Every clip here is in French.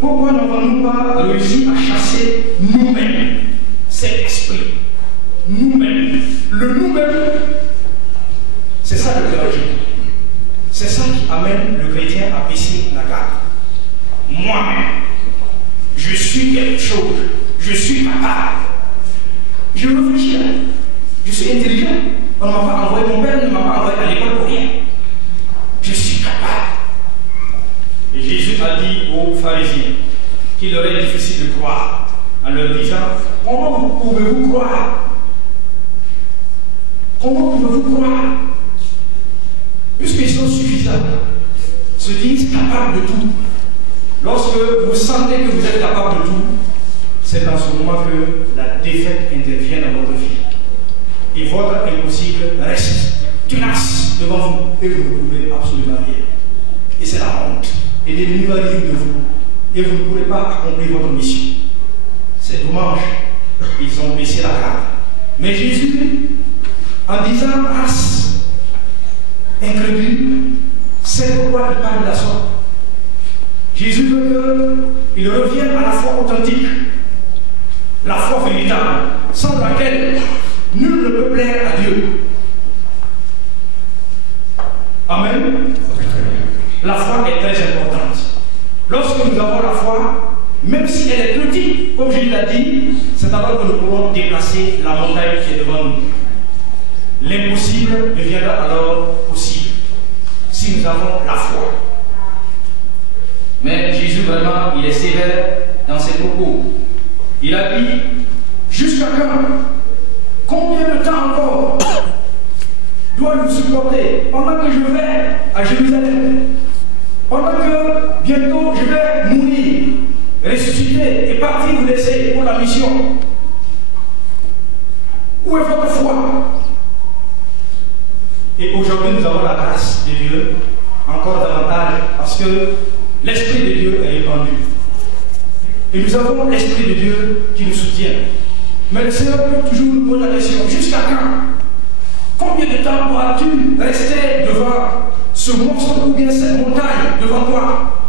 Pourquoi n'avons-nous pas réussi à chasser nous-mêmes cet esprit? Nous-mêmes. Le nous-mêmes, c'est ça le péché. C'est ça qui amène le chrétien à baisser la garde. Moi-même, je suis quelque chose, je suis capable. Je réfléchis, je suis intelligent. On ne m'a pas envoyé, mon père ne m'a pas envoyé à l'école pour rien. Je suis capable. Et Jésus a dit aux pharisiens qu'il leur est difficile de croire en leur disant: comment pouvez-vous croire? Comment pouvez-vous croire? Puisqu'ils sont suffisants, se disent capables de tout. Lorsque vous sentez que vous êtes capable de tout, c'est dans ce moment que la défaite intervient dans votre vie. Et votre impossible reste tenace devant vous et vous ne pouvez absolument rien. Et c'est la honte. Et l'ennemi va rire de vous. Et vous ne pourrez pas accomplir votre mission. C'est dommage. Ils ont baissé la garde. Mais Jésus, en disant race incrédule, c'est pourquoi il parle de la sorte. Jésus veut qu'il revienne à la foi authentique, la foi véritable, sans laquelle nul ne peut plaire à Dieu. Amen. La foi est très importante. Lorsque nous avons la foi, même si elle est petite, comme Jésus l'a dit, c'est alors que nous pourrons déplacer la montagne qui est devant nous. L'impossible deviendra alors possible, si nous avons la foi. Mais Jésus, vraiment, il est sévère dans ses propos. Il a dit: jusqu'à quand? Combien de temps encore dois-je vous supporter pendant que je vais à Jérusalem? Pendant que bientôt je vais mourir, ressusciter et partir vous laisser pour la mission. Où est votre foi? Et aujourd'hui, nous avons la grâce de Dieu encore davantage parce que l'Esprit de Dieu est répandu. Et nous avons l'Esprit de Dieu qui nous soutient. Mais le Seigneur peut toujours nous poser la question: jusqu'à quand? Combien de temps pourras-tu rester devant ce monstre ou bien cette montagne devant toi?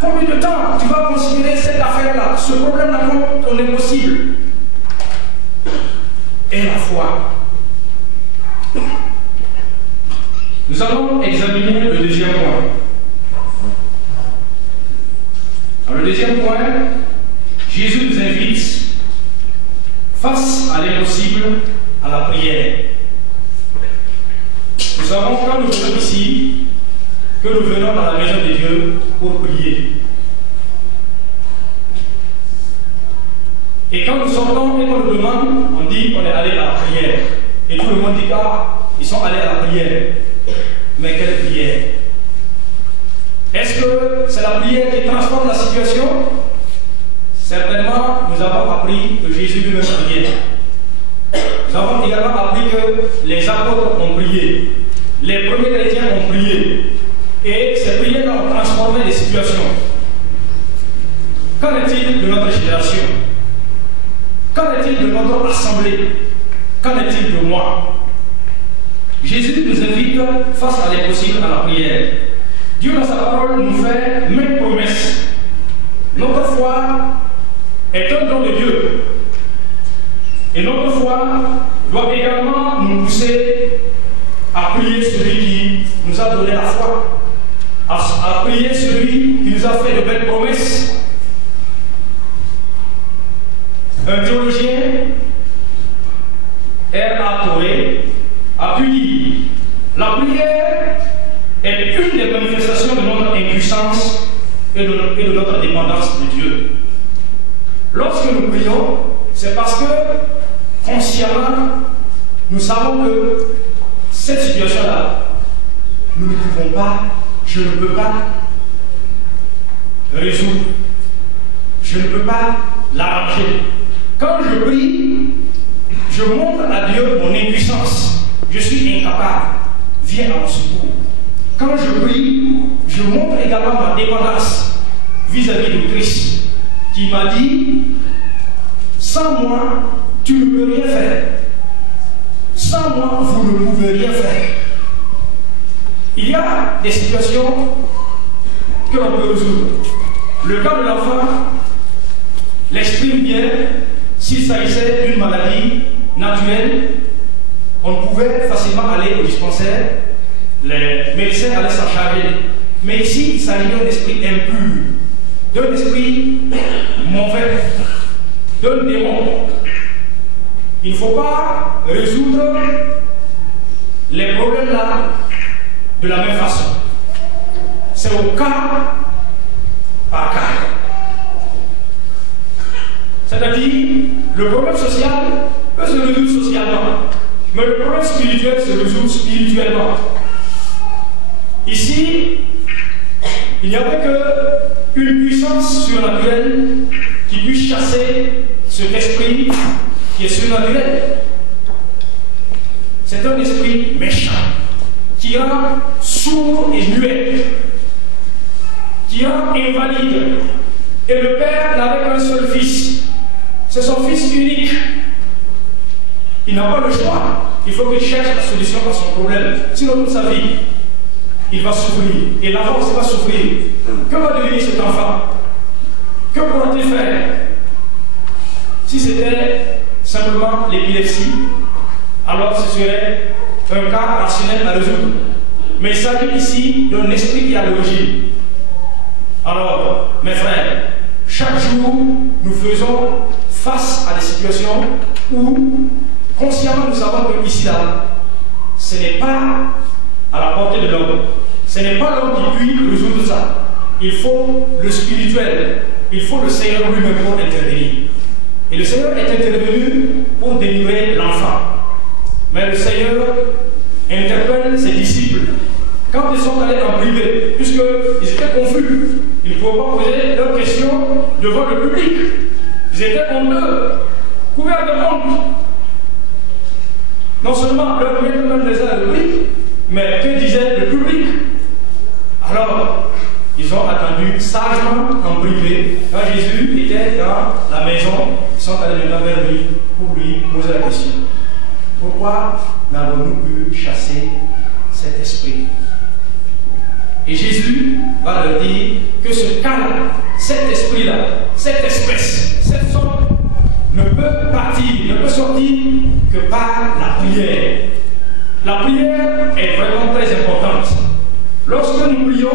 Combien de temps tu vas considérer cette affaire-là, ce problème-là comme ton impossible? Et la foi. Nous allons examiner le deuxième point. Alors, le deuxième point, Jésus nous invite face à l'impossible à la prière. Nous savons quand nous venons ici que nous venons dans la maison de Dieu pour prier. Et quand nous sortons et qu'on nous demande, on dit qu'on est allé à la prière. Et tout le monde dit: ah, ils sont allés à la prière. Mais quelle prière? Est-ce que c'est la prière qui transforme la situation? Certainement, nous avons appris que Jésus lui-même priait. Nous avons également appris que les apôtres ont prié. Les premiers chrétiens ont prié. Et ces prières ont transformé les situations. Qu'en est-il de notre génération? Qu'en est-il de notre assemblée? Qu'en est-il de moi? Jésus nous invite face à l'impossible à la prière. Dieu dans sa parole nous fait maintes promesses. Notre foi est un don de Dieu. Et notre foi doit également nous pousser à prier celui qui nous a donné la foi, à prier celui qui nous a fait de belles promesses. Un théologien, R.A. Torrey, a pu dire: la prière est une des manifestations de notre impuissance et de notre dépendance de Dieu. Lorsque nous prions, c'est parce que consciemment, nous savons que cette situation-là, nous ne pouvons pas, je ne peux pas résoudre, je ne peux pas l'arranger. Quand je prie, je montre à Dieu mon impuissance. Je suis incapable. Viens à mon secours. Quand je prie, je montre également ma dépendance vis-à-vis de Christ, qui m'a dit: sans moi, tu ne peux rien faire. Sans moi, vous ne pouvez rien faire. Il y a des situations que l'on peut résoudre. Le cas de l'enfant l'exprime bien. S'il s'agissait d'une maladie naturelle, on pouvait facilement aller au dispensaire, les médecins allaient s'en charger. Mais ici, il s'agit d'un esprit impur, d'un esprit mauvais, d'un démon. Il ne faut pas résoudre les problèmes là de la même façon. C'est au cas par cas. C'est-à-dire, le problème social peut se résoudre socialement, mais le problème spirituel se résout spirituellement. Ici, il n'y avait qu'une puissance surnaturelle qui puisse chasser cet esprit qui est surnaturel. C'est un esprit méchant, qui rend sourd et muet, qui rend invalide. Et le père n'avait qu'un seul fils. C'est son fils unique. Il n'a pas le choix. Il faut qu'il cherche la solution à son problème. Sinon, toute sa vie, il va souffrir. Et l'enfant aussi va souffrir. Que va devenir cet enfant? Que pourra-t-il faire? Si c'était simplement l'épilepsie, alors ce serait un cas rationnel à résoudre. Mais il s'agit ici d'un esprit qui a l'origine. Alors, mes frères, chaque jour, nous faisons face à des situations où, consciemment, nous savons que ici, là, ce n'est pas à la portée de l'homme. Ce n'est pas l'homme qui peut résoudre ça. Il faut le spirituel. Il faut le Seigneur lui-même pour intervenir. Et le Seigneur est intervenu pour délivrer l'enfant. Mais le Seigneur interpelle ses disciples. Quand ils sont allés en privé, puisqu'ils étaient confus, ils ne pouvaient pas poser leurs questions devant le public. Ils étaient honteux, couverts de honte. Non seulement leur maître même les a repris, mais que disait le public? Alors, ils ont attendu sagement en privé. Quand Jésus était dans la maison, ils sont allés maintenant vers lui pour lui poser la question. Pourquoi n'avons-nous pu chasser cet esprit? Et Jésus va leur dire que ce cas-là, cet esprit-là, cette espèce, cette sorte, ne peut partir, ne peut sortir que par la prière. La prière est vraiment très importante. Lorsque nous prions,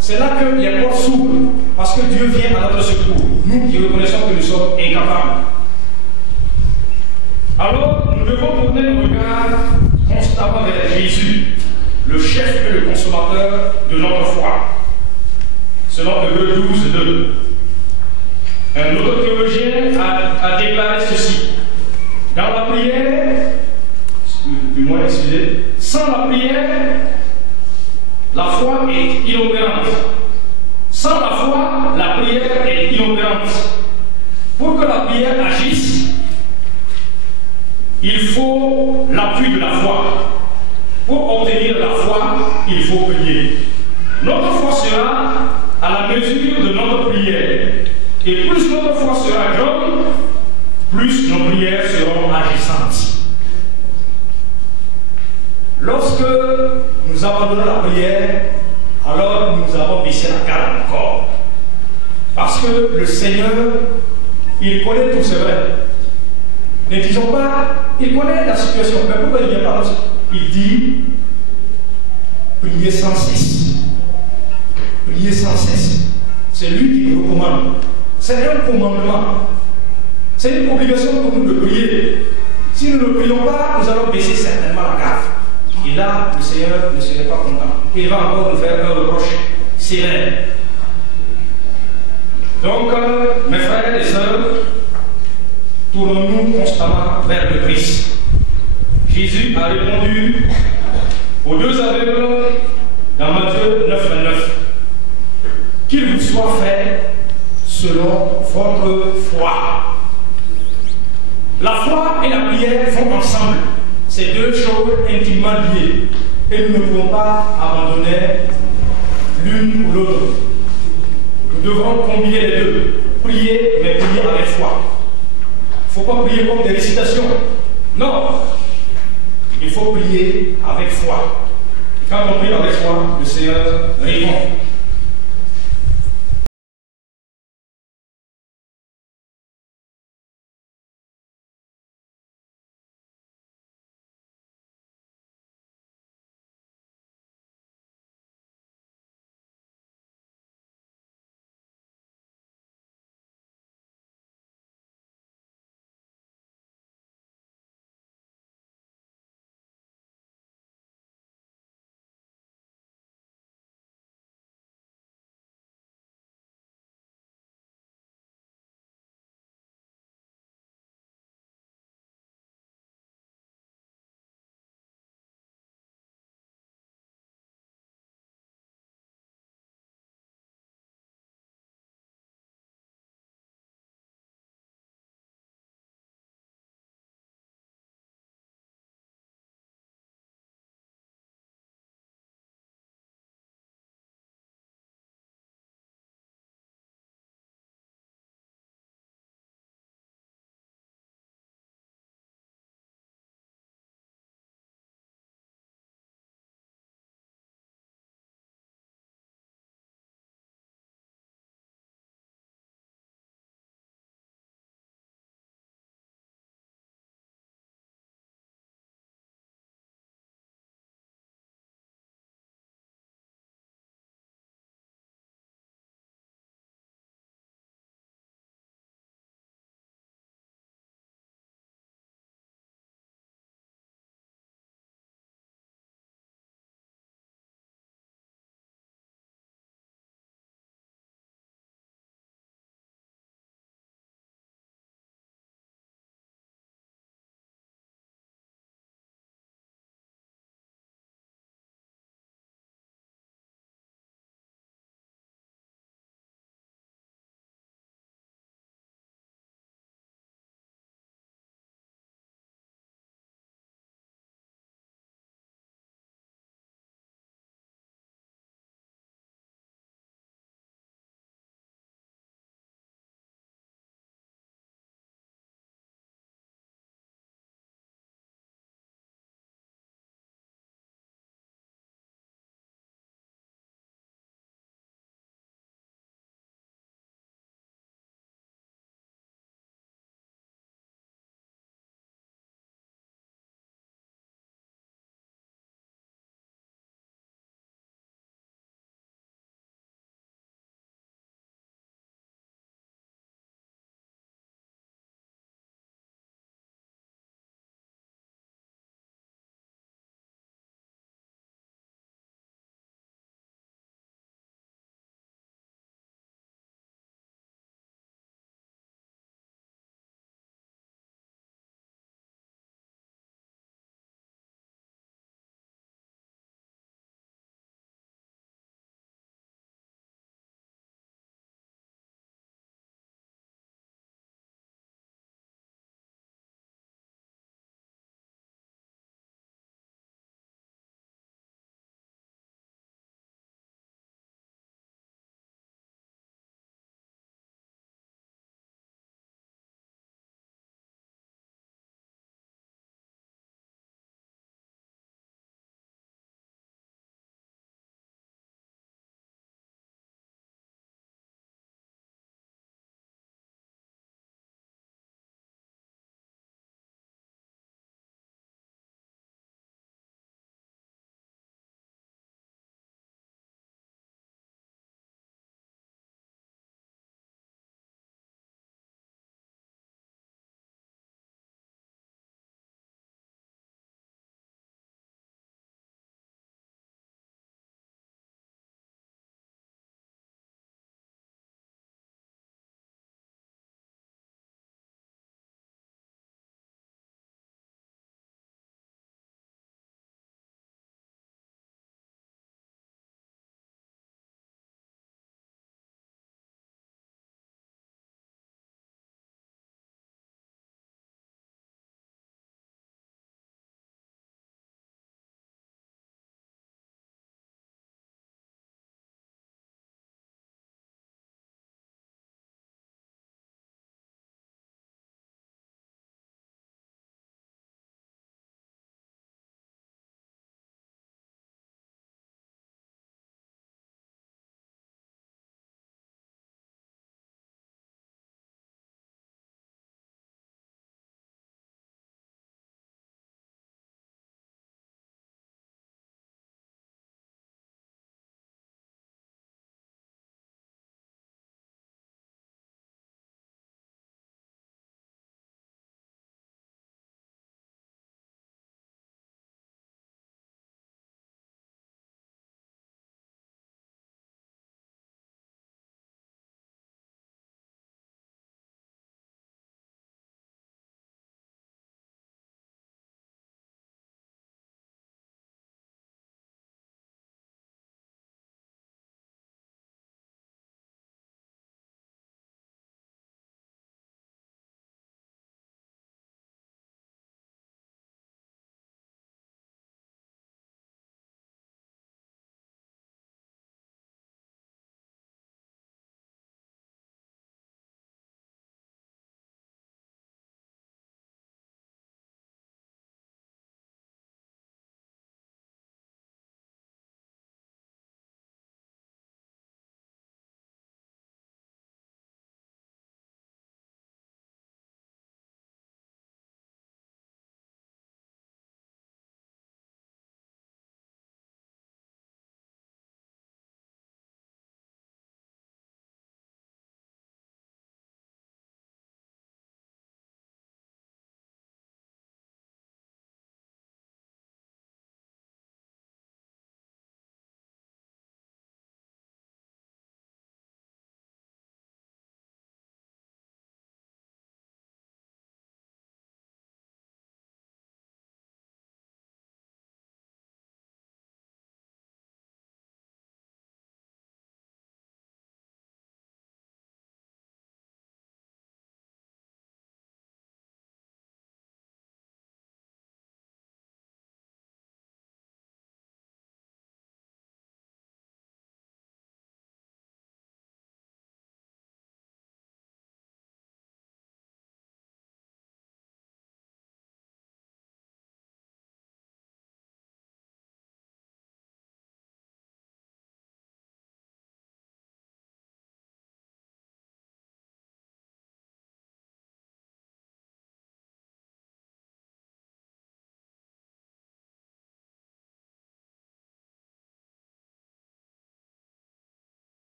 c'est là que les portes s'ouvrent, parce que Dieu vient à notre secours, nous qui reconnaissons que nous sommes incapables. Alors, nous devons tourner le regard constamment vers Jésus, le chef et le consommateur de notre foi. Selon Hébreux 12, 2. Un autre théologien a déclaré ceci. Dans la prière, du moins excusez, sans la prière, la foi est inopérante. Sans la foi, la prière est inopérante. Pour que la prière agisse, il faut l'appui de la foi. Pour obtenir la foi, il faut prier. Notre foi sera à la mesure de notre prière. Et plus notre foi sera grande, plus nos prières seront agissantes. Lorsque nous abandonnons la prière, alors nous avons baissé la garde encore. Parce que le Seigneur, il connaît tout, c'est vrai. Ne disons pas, il connaît la situation, mais pourquoi il n'y a pas? Il dit, priez sans cesse. Priez sans cesse. C'est lui qui nous recommande. C'est un commandement. C'est une obligation pour nous de prier. Si nous ne prions pas, nous allons baisser certainement la garde. Et là, le Seigneur ne serait pas content. Il va encore nous faire un reproche sévère. Donc, mes frères et sœurs, tournons-nous constamment vers le Christ. Jésus a répondu aux deux aveugles dans Matthieu 9, 29. Qu'il vous soit fait selon votre foi. La foi et la prière vont ensemble. C'est deux choses intimement liées. Et nous ne pouvons pas abandonner l'une ou l'autre. Nous devrons combiner les deux. Prier, mais prier avec foi. Il ne faut pas prier comme des récitations. Non. Il faut prier avec foi. Quand on prie avec foi, le Seigneur répond.